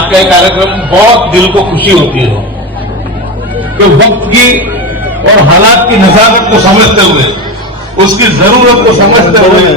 आज का कार्यक्रम बहुत दिल को खुशी होती है कि वक्त की और हालात की नजाकत को समझते हुए, उसकी जरूरत को समझते हुए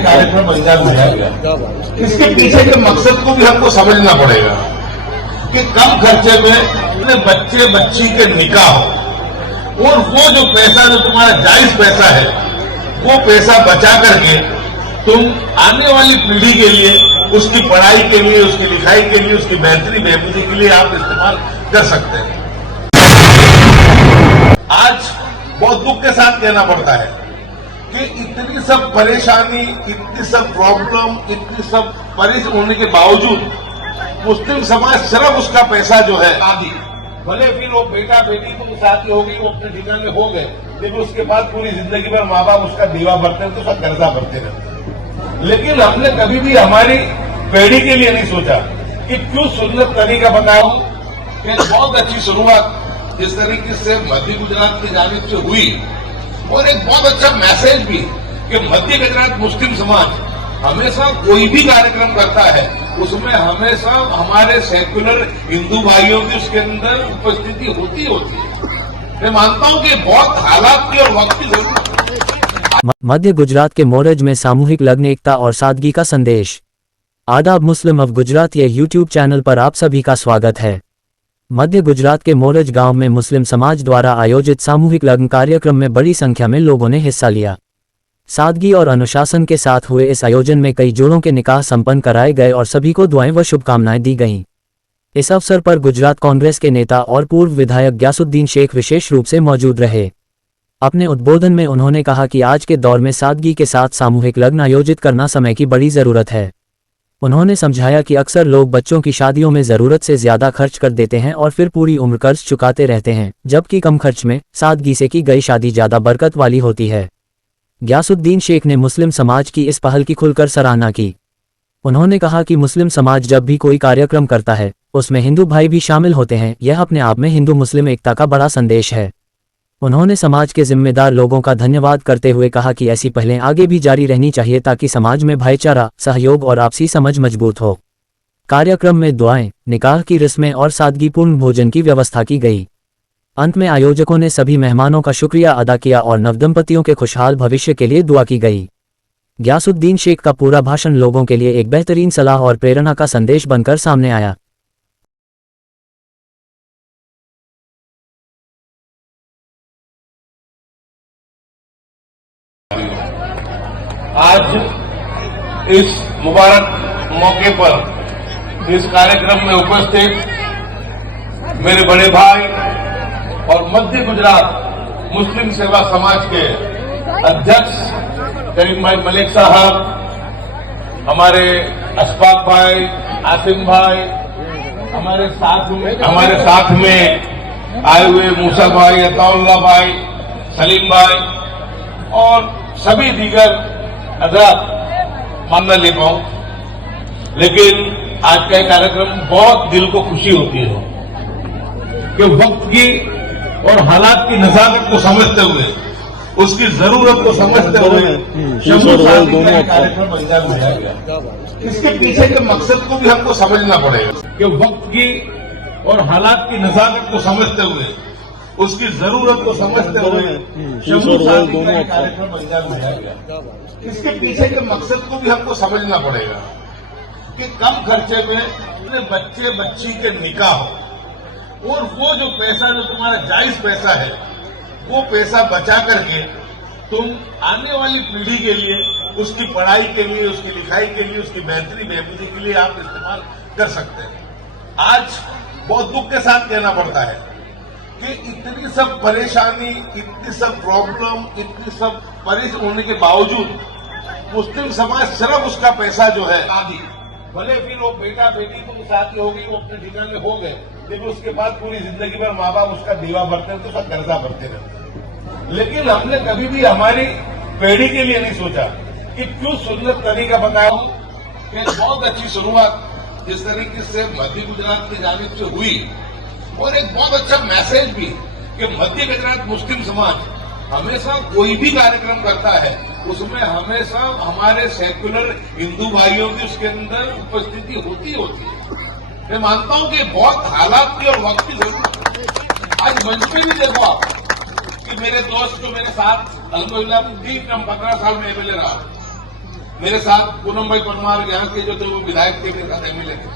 कार्यक्रम अंजाम दिया गया। इसके पीछे के मकसद को भी हमको समझना पड़ेगा कि कम खर्चे में अपने बच्चे बच्ची के निकाह हो, और वो जो पैसा जो तुम्हारा जायज पैसा है, वो पैसा बचा करके तुम आने वाली पीढ़ी के लिए, उसकी पढ़ाई के लिए, उसकी लिखाई के लिए, उसकी बेहतरी बेहबूदी के लिए आप इस्तेमाल कर सकते हैं। आज बहुत दुख के साथ कहना पड़ता है कि इतनी सब परेशानी, इतनी सब प्रॉब्लम, इतनी सब परेशानी होने के बावजूद मुस्लिम समाज सिर्फ उसका पैसा जो है आदि, भले फिर वो बेटा बेटी तो शादी हो गई, वो अपने ठिकाने हो गए, लेकिन उसके बाद पूरी जिंदगी भर माँ बाप उसका दीवा भरते हैं, तो उसका कर्जा भरते रहते हैं। लेकिन हमने कभी भी हमारी पीढ़ी के लिए नहीं सोचा कि क्यों सुन्नत तरीका बताऊं कि बहुत अच्छी शुरुआत जिस तरीके से मध्य गुजरात की जानिब से हुई, और एक बहुत अच्छा मैसेज भी कि मध्य गुजरात मुस्लिम समाज हमेशा कोई भी कार्यक्रम करता है, उसमें हमेशा हमारे सेक्युलर हिंदू भाइयों की उसके अंदर उपस्थिति होती है। मैं मानता हूं कि बहुत हालात की और वक्त की जरूरत। मध्य गुजरात के मोरज में सामूहिक लग्न, एकता और सादगी का संदेश। आदाब, मुस्लिम ऑफ गुजरात ये यूट्यूब चैनल पर आप सभी का स्वागत है। मध्य गुजरात के मोरज गांव में मुस्लिम समाज द्वारा आयोजित सामूहिक लग्न कार्यक्रम में बड़ी संख्या में लोगों ने हिस्सा लिया। सादगी और अनुशासन के साथ हुए इस आयोजन में कई जोड़ों के निकाह संपन्न कराए गए और सभी को दुआएं व शुभकामनाएं दी गईं। इस अवसर पर गुजरात कांग्रेस के नेता और पूर्व विधायक ग्यासुद्दीन शेख विशेष रूप से मौजूद रहे। अपने उद्बोधन में उन्होंने कहा कि आज के दौर में सादगी के साथ सामूहिक लग्न आयोजित करना समय की बड़ी जरूरत है। उन्होंने समझाया कि अक्सर लोग बच्चों की शादियों में जरूरत से ज्यादा खर्च कर देते हैं और फिर पूरी उम्र कर्ज चुकाते रहते हैं, जबकि कम खर्च में सादगी से की गई शादी ज्यादा बरकत वाली होती है। ग्यासुद्दीन शेख ने मुस्लिम समाज की इस पहल की खुलकर सराहना की। उन्होंने कहा कि मुस्लिम समाज जब भी कोई कार्यक्रम करता है, उसमें हिंदू भाई भी शामिल होते हैं। यह अपने आप में हिंदू मुस्लिम एकता का बड़ा संदेश है। उन्होंने समाज के जिम्मेदार लोगों का धन्यवाद करते हुए कहा कि ऐसी पहलें आगे भी जारी रहनी चाहिए ताकि समाज में भाईचारा, सहयोग और आपसी समझ मजबूत हो। कार्यक्रम में दुआएं, निकाह की रस्में और सादगीपूर्ण भोजन की व्यवस्था की गई। अंत में आयोजकों ने सभी मेहमानों का शुक्रिया अदा किया और नवदंपतियों के खुशहाल भविष्य के लिए दुआ की गई। ग्यासुद्दीन शेख का पूरा भाषण लोगों के लिए एक बेहतरीन सलाह और प्रेरणा का संदेश बनकर सामने आया। आज इस मुबारक मौके पर इस कार्यक्रम में उपस्थित मेरे बड़े भाई और मध्य गुजरात मुस्लिम सेवा समाज के अध्यक्ष करीम भाई मलिक साहब, हमारे अशफाक भाई, आसिम भाई, हमारे साथ में आए हुए मूसा भाई, अताउल्लाह भाई, सलीम भाई और सभी दीगर हजरात, मान न ले पाऊं, लेकिन आज का कार्यक्रम बहुत दिल को खुशी होती है कि वक्त की और हालात की नजाकत को समझते हुए, उसकी जरूरत को समझते हुए कार्यक्रम अंजाम दिया गया। इसके पीछे के मकसद को भी हमको समझना पड़ेगा कि वक्त की और हालात की नजाकत को समझते हुए, उसकी जरूरत को समझते हुए कार्यक्रम अंजाम दिया गया। इसके पीछे के मकसद को भी हमको समझना पड़ेगा कि कम खर्चे में अपने बच्चे बच्ची के निकाह हो, और वो जो पैसा जो तुम्हारा जायज पैसा है, वो पैसा बचा करके तुम आने वाली पीढ़ी के लिए, उसकी पढ़ाई के लिए, उसकी लिखाई के लिए, उसकी बेहतरी बेहबूदी के लिए आप इस्तेमाल कर सकते हैं। आज बहुत दुख के साथ कहना पड़ता है कि इतनी सब परेशानी, इतनी सब प्रॉब्लम, इतनी सब परेशानी होने के बावजूद मुस्लिम समाज सिर्फ उसका पैसा जो है आदि, भले फिर वो बेटा बेटी तो शादी हो गई, वो अपने ठिकाने हो गए, लेकिन उसके बाद पूरी जिंदगी भर माँ बाप उसका दीवा भरते हैं, तो उसका कर्जा भरते रहते हैं। लेकिन हमने कभी भी हमारी पीढ़ी के लिए नहीं सोचा कि क्यों सुन्नत तरीका बताऊं कि बहुत अच्छी शुरुआत जिस तरीके से मध्य गुजरात की जानिब से हुई, और एक बहुत अच्छा मैसेज भी कि मध्य गुजरात मुस्लिम समाज हमेशा कोई भी कार्यक्रम करता है, उसमें हमेशा हमारे सेक्युलर हिंदू भाइयों की उसके अंदर उपस्थिति होती है। मैं मानता हूं कि बहुत हालात की और वक्त की जरूरत है। आज मंच पे भी देखो आप कि मेरे दोस्त जो मेरे साथ अल्हम्दुलिल्लाह 15 साल में एमएलए रहा, मेरे साथ पूनम भाई परमार यहाँ के जो थे वो विधायक थे, मेरे साथ एमएलए थे।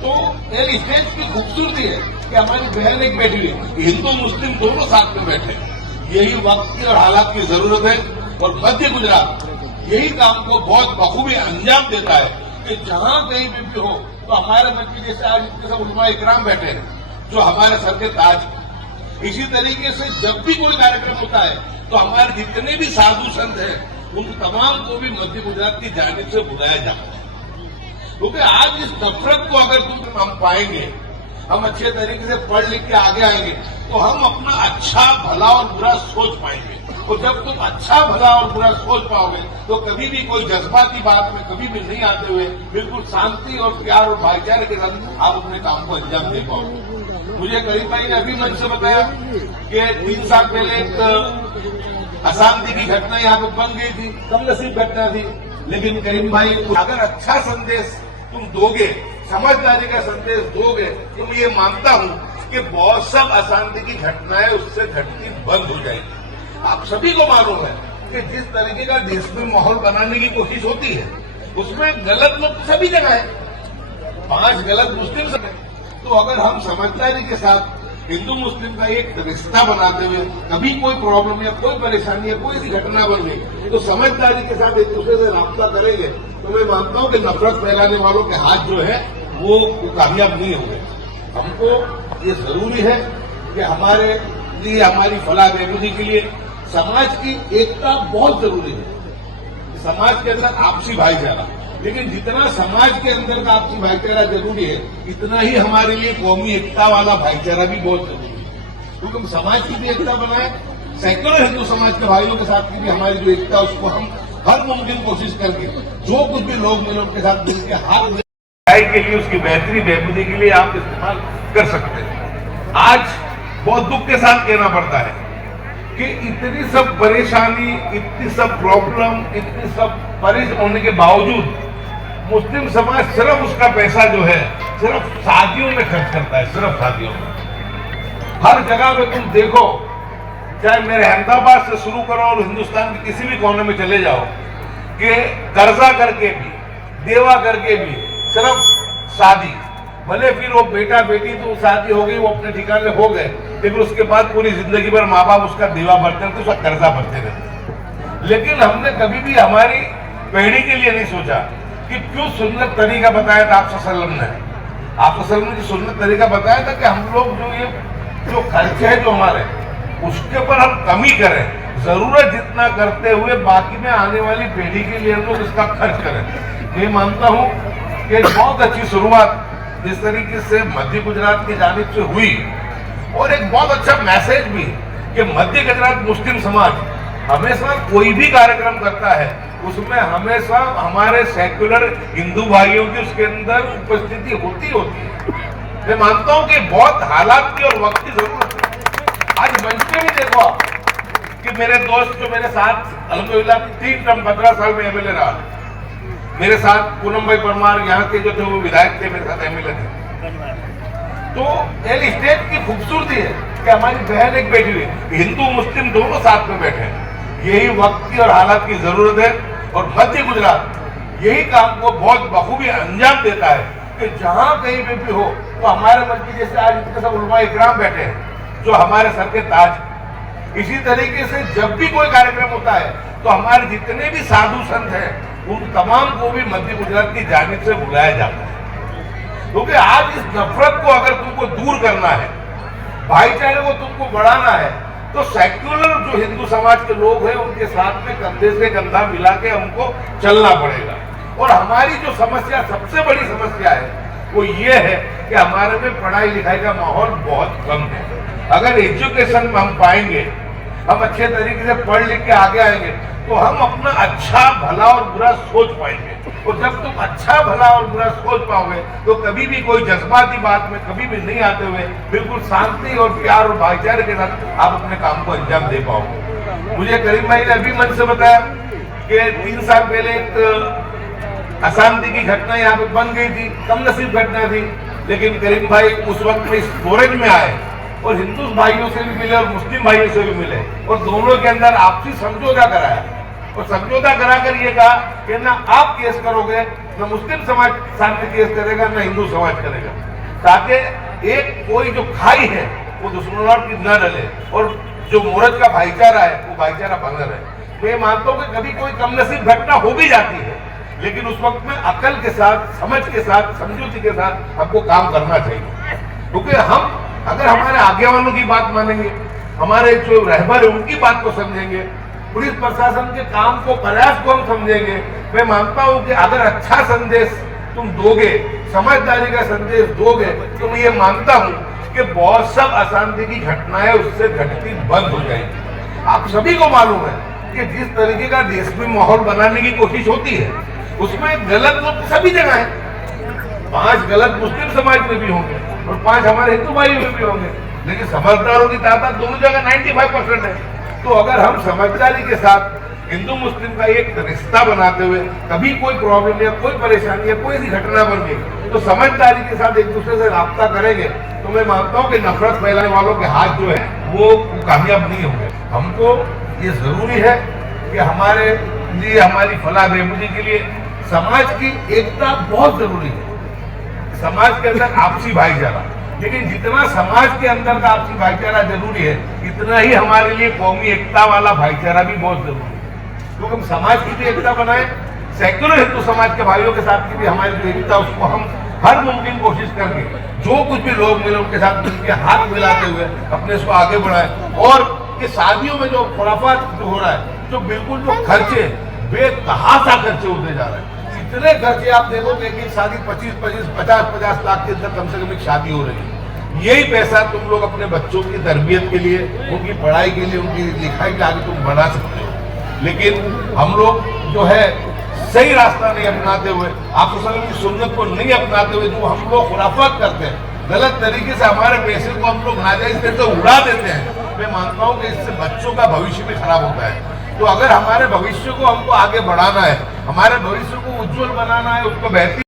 तो एक स्टेज की खूबसूरती है कि हमारी बहन एक बैठी हुई है, हिंदू मुस्लिम दोनों साथ में बैठे। यही वक्त की और हालात की जरूरत है और मध्य गुजरात यही काम को बहुत बखूबी अंजाम देता है कि जहां कहीं भी हो तो हमारे मन की जैसे आज इतने सब उलमा इकराम बैठे हैं जो हमारे सर के ताज। इसी तरीके से जब भी कोई कार्यक्रम होता है तो हमारे जितने भी साधु संत हैं उन तमाम को भी मध्य गुजरात की जानिब से बुलाया जाता है, क्योंकि आज इस नफरत को अगर हम पाएंगे, हम अच्छे तरीके से पढ़ लिख के आगे आएंगे तो हम अपना अच्छा भला और बुरा सोच पाएंगे। और जब तुम अच्छा भला और बुरा सोच पाओगे तो कभी भी कोई जज्बाती बात में कभी भी नहीं आते हुए बिल्कुल शांति और प्यार और भाईचारे के साथ आप अपने काम को अंजाम दे पाओगे। मुझे करीम भाई ने अभी मंच से बताया कि 3 साल पहले एक अशांति की घटना यहाँ पे बन गई थी, कमनसीब घटना थी, लेकिन करीम भाई अगर अच्छा संदेश तुम दोगे, समझदारी का संदेश दोगे तो मैं ये मानता हूं कि बहुत सब अशांति की घटनाएं उससे घटती बंद हो जाएगी। आप सभी को मालूम है कि जिस तरीके का देश में माहौल बनाने की कोशिश होती है उसमें गलत लोग सभी जगह है, 5 गलत मुस्लिम सब है। तो अगर हम समझदारी के साथ हिंदू मुस्लिम का एक रिश्ता बनाते हुए कभी कोई प्रॉब्लम या कोई परेशानी या कोई सी घटना बन गई तो समझदारी के साथ एक दूसरे से राब्ता करेंगे तो मैं मानता हूं कि नफरत फैलाने वालों के हाथ जो है वो कामयाब नहीं होंगे। हमको ये जरूरी है कि हमारे लिए, हमारी फलाह बहबूदी के लिए समाज की एकता बहुत जरूरी है। समाज के अंदर आपसी भाईचारा, लेकिन जितना समाज के अंदर का आपसी भाईचारा जरूरी है इतना ही हमारे लिए कौमी एकता वाला भाईचारा भी बहुत जरूरी है। क्योंकि हम समाज की भी एकता बनाए, सैकड़ों हिंदू समाज के भाइयों के साथ की भी हमारी जो एकता उसको हम हर मुमकिन कोशिश करके जो कुछ भी लोग मिले उनके साथ मिलकर हाथ के लिए उसकी बेहतरी बहबूदी के लिए आप इस्तेमाल कर सकते हैं। आज बहुत दुख के साथ कहना पड़ता है कि इतनी सब परेशानी, इतनी सब प्रॉब्लम, इतनी सब परेशान होने के बावजूद मुस्लिम समाज सिर्फ उसका पैसा जो है सिर्फ शादियों में खर्च करता है, सिर्फ शादियों में। हर जगह पे तुम देखो, चाहे मेरे अहमदाबाद से शुरू करो और हिंदुस्तान के किसी भी कोने में चले जाओ, कि कर्जा करके भी, देवा करके भी सिर्फ शादी, भले फिर वो बेटा बेटी तो शादी हो गई, वो अपने ठिकाने हो गए, लेकिन उसके बाद पूरी जिंदगी भर माँ बाप उसका देवा भरते रहते, उसका कर्जा भरते रहते। लेकिन हमने कभी भी हमारी पीढ़ी के लिए नहीं सोचा कि क्यों सुन्नत तरीका बताया था आप सल्लम ने, आप सल्लम ने सुन्नत तरीका बताया था कि हम लोग जो खर्चे है जो हमारे उसके ऊपर हम कमी करें, जरूरत जितना करते हुए बाकी में आने वाली पीढ़ी के लिए हम लोग इसका खर्च करें। मैं मानता हूं कि बहुत अच्छी शुरुआत जिस तरीके से मध्य गुजरात की जानिब से हुई और एक बहुत अच्छा मैसेज भी कि मध्य गुजरात मुस्लिम समाज हमेशा कोई भी कार्यक्रम करता है उसमें हमेशा हमारे सेक्युलर हिंदू भाइयों की उसके अंदर उपस्थिति होती है। मैं मानता हूं कि बहुत हालात की और वक्त की जरूरत है। आज मंच पे भी देखो आप कि मेरे दोस्त जो मेरे साथ अल्हम्दुलिल्लाह 15 साल में एमएलए रहा, मेरे साथ पूनम भाई परमार यहाँ के जो थे वो विधायक थे, मेरे साथ एमएलए थे। तो एक स्टेज की खूबसूरती है कि हमारी बहन एक बैठी हुई है, हिंदू मुस्लिम दोनों साथ में बैठे हैं। यही वक्त की और हालात की जरूरत है और मध्य गुजरात यही काम को बहुत बखूबी अंजाम देता है कि जहां कहीं भी हो तो हमारे मन की जैसे आज इतने सब उलमा इकराम बैठे हैं जो हमारे सर के ताज। इसी तरीके से जब भी कोई कार्यक्रम होता है तो हमारे जितने भी साधु संत हैं उन तमाम को भी मध्य गुजरात की जानिब से बुलाया जाता है। क्योंकि आज इस नफरत को अगर तुमको दूर करना है, भाईचारे को तुमको बढ़ाना है, तो सेक्युलर जो हिंदू समाज के लोग हैं उनके साथ में कंधे से कंधा मिला के हमको चलना पड़ेगा। और हमारी जो समस्या, सबसे बड़ी समस्या है वो ये है कि हमारे में पढ़ाई लिखाई का माहौल बहुत कम है। अगर एजुकेशन में हम पाएंगे, हम अच्छे तरीके से पढ़ लिख के आगे आएंगे तो हम अपना अच्छा भला और बुरा सोच पाएंगे। और जब तुम अच्छा भला और बुरा सोच पाओगे तो कभी भी कोई जज्बाती बात में कभी भी नहीं आते हुए बिल्कुल शांति और प्यार और भाईचारे के साथ आप अपने काम को अंजाम दे पाओगे। मुझे करीम भाई ने अभी मन से बताया कि 3 साल पहले एक अशांति की घटना यहाँ पे बन गई थी, कम नसीब घटना थी, लेकिन करीम भाई उस वक्त में इस फोरज में आए और हिंदू भाइयों से भी मिले और मुस्लिम भाइयों से भी मिले और दोनों के अंदर आपसी समझौता कराया और समझौता कराकर ये कहा कि ना आप केस करोगे, ना मुस्लिम समाज सामने केस करेगा, ना हिंदू समाज करेगा, ताकि एक कोई जो खाई है वो दुश्मनों की न डले और जो मोरज का भाईचारा है वो भाईचारा बना रहे। मैं मानता हूँ कि कभी कोई कम नसीब घटना हो भी जाती है, लेकिन उस वक्त में अकल के साथ, समझ के साथ, समझौते के साथ हमको काम करना चाहिए, क्योंकि हम अगर हमारे आगे वालों की बात मानेंगे, हमारे जो रहबर है उनकी बात को समझेंगे, पुलिस प्रशासन के काम को, प्रयास को हम समझेंगे, मैं मानता हूँ कि अगर अच्छा संदेश तुम दोगे, समझदारी का संदेश दोगे, तो मैं ये मानता हूँ कि बहुत सब अशांति की घटनाएं उससे घटती बंद हो जाएगी। आप सभी को मालूम है कि जिस तरीके का देश में माहौल बनाने की कोशिश होती है उसमें गलत लोग सभी जगह है, 5 गलत मुस्लिम समाज में भी होंगे और 5 हमारे हिंदू भाइयों में भी होंगे, लेकिन समझदारों की तादाद दोनों जगह 95% है। तो अगर हम समझदारी के साथ हिंदू मुस्लिम का एक रिश्ता बनाते हुए कभी कोई प्रॉब्लम या कोई परेशानी या कोई सी घटना बन गई तो समझदारी के साथ एक दूसरे से राब्ता करेंगे, तो मैं मानता हूँ कि नफरत फैलाने वालों के हाथ जो है वो कामयाब नहीं होंगे। हमको ये जरूरी है कि हमारे लिए, हमारी फलाह बहबूदी के लिए समाज की एकता बहुत जरूरी है, समाज के अंदर आपसी भाईचारा, लेकिन जितना समाज के अंदर का आपसी भाईचारा जरूरी है इतना ही हमारे लिए कौमी एकता वाला भाईचारा भी बहुत जरूरी है। क्योंकि हम समाज की भी एकता बनाए, सेक्युलर हिंदू समाज के भाइयों के साथ की भी हमारी जो एकता उसको हम हर मुमकिन कोशिश करके जो कुछ भी लोग मिले उनके साथ मिलकर हाथ मिलाते हुए अपने इसको आगे बढ़ाए। और ये शादियों में जो खुराफात जो हो रहा है, जो बिल्कुल जो खर्चे बेतहाशा खर्चे होते जा रहे हैं, इतने खर्चे आप देखोगे कि शादी 50 लाख के अंदर कम से कम एक शादी हो रही है। यही पैसा तुम लोग अपने बच्चों की तरबियत के लिए, उनकी पढ़ाई के लिए, उनकी लिखाई के आगे तुम बढ़ा सकते हो, लेकिन हम लोग जो है सही रास्ता नहीं अपनाते हुए, आप की सुन्नत को नहीं अपनाते हुए जो हम लोग खुराफात करते हैं, गलत तरीके से हमारे पैसे को हम लोग नाजायज तरीके से उड़ा देते हैं, मैं मानता हूँ कि इससे बच्चों का भविष्य भी खराब होता है। तो अगर हमारे भविष्य को हमको आगे बढ़ाना है, हमारे भविष्य को उज्जवल बनाना है, उसको बेहतर